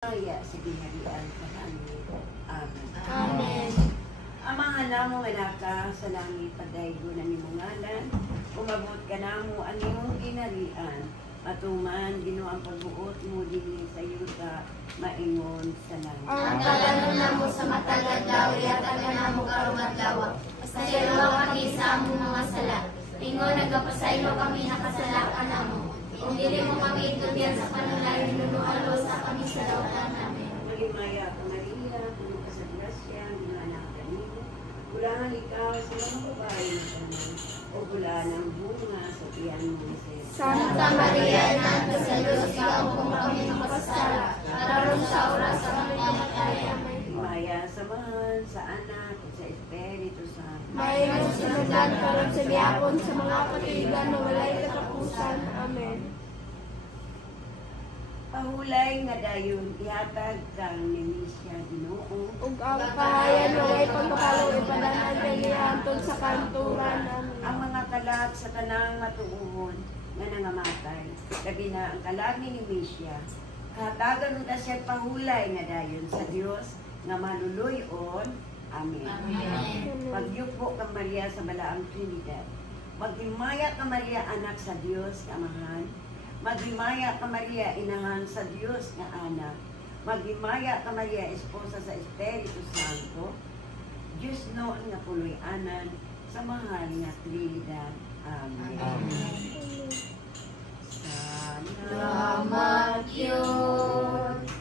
Kaya sa ginharian sa langit. Amen. Amen. Amang namo manaka sa langit padaygo na nimong ngalan, umabot ka namo ang imong ginharian, matuman Ginoo ang pagbuot mo dinhi sa yuta, maingon sa langit. Ang tagano namo sa matagad daw, yatag namo karong adlaw. Pasaylo kami sa among mga sala. Ingon nagapasaylo kami nakasala ka namo. Kung dili mo kami itudyan sa panalangin, nunualo sa kami sa dawatan namin. Malimaya ka Maria, puno ka sa grasya, ginaanak ka nimo. Bulahan ikaw sa mga babae ng tanan, o bula ng bunga sa tiyan mo, Jesus. Santa Maria, Nanta sa Diyos, ikaw kung kami nakasala, karon sa oras sa kami kamatayan. Malimaya samahan sa anak at sa Espiritu Santo. May masunod karon sa biyapon sa mga katigan na walay katapusan. Amen. Pahulay nga dayon ihatag kang ni Misya Ginoo. Ug ang kahayan walay pagpakalo ipadanan kaniya hangtod sa kanturan. Amen. Ang mga kalag sa tanang matuon nga nangamatay, labi na ang kalag ni Misya, kahatagan ta siya pahulay nga dayon sa Dios nga maluluyon. Amen. Pagyupo ka Maria sa balaang Trinidad. Maghimaya ka Maria, anak sa Dios nga amahan. Maghimaya ka Maria, inahan sa Dios nga anak. Maghimaya ka Maria, esposa sa Espiritu Santo. Diyos noon nga puloy-anan sa mahal nga Trinidad. Amen. Amen. Salamat Salamat yun.